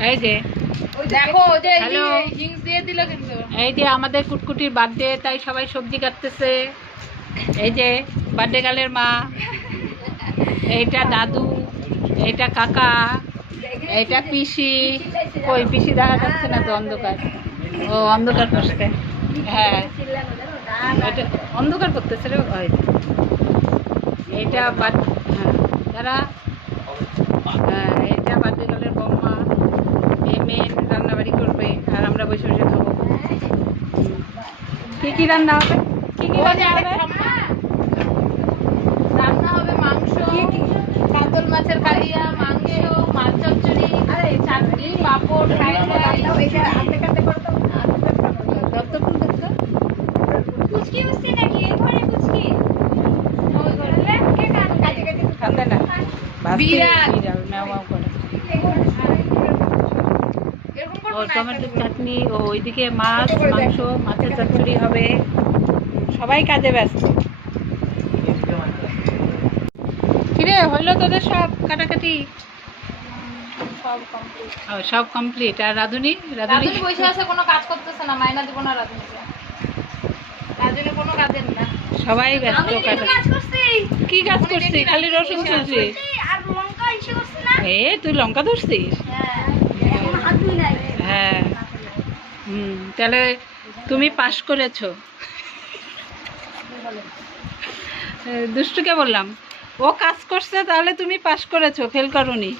এই যে। দেখো যে Hello. জিন্স দিয়ে দিল কিন্তু। এই যে আমাদের কুটকুটির বার্থডে তাই সবাই সবজি কাটতেছে। এই যে বার্থডে গালের মা। এইটা দাদু এইটা কাকা এইটা পিসি। কই পিসি দেখা যাচ্ছে না তো অন্ধকার? ও অন্ধকার করছে। হ্যাঁ। এটা অন্ধকার করতেছে রে ওই। এইটা বাদ হ্যাঁ যারা হ্যাঁ এইটা বার্থডে গালের বম্মা এই মেয়ে রান্নাবাড়ি করবে আর আমরা বসে বসে খাব হুম। কি কি রান্না হবে? কি কি রান্না হবে? রান্না হবে মাংস কাতল মাছের কালিয়া মাংস মাছ চচ্চড়ি আরে চাটনি পাঁপড় ফ্রাইড রাইস। দত্ত ফুল দেখছ? কুচকি উচকি নাকি? এই ঘরে কুচকি ঠান্ডা না। ভাবছি বিড়াল। বিড়াল ম্যাও করে না টমেটোর চাটনি ও ওইদিকে মাছ মাংস মাছের চচ্চড়ি হবে। সবাই কাজে ব্যস্ত। কিরে হইল তোদের সব কাটাকাটি? সব কমপ্লিট আর রাধুনি? রাধুনি? বসে আছে কোনো কাজ করতেছে না মাইনা দিব না রাধুনিকে। রাধুনি কোনো কাজের না। সবাই ব্যস্ত কি কাজ করছিস? খালি রসুন চুলছিস আর লঙ্কা ইসে করছি না? এ তুই লঙ্কা ধরছিস? হ্যাঁ হাত ধুই নাই। হ্যাঁ। তাহলে তুমি পাশ করেছ। দুষ্টুকে বললাম, ও কাজ করছে, তাহলে তুমি পাশ করেছ, ফেল করনি।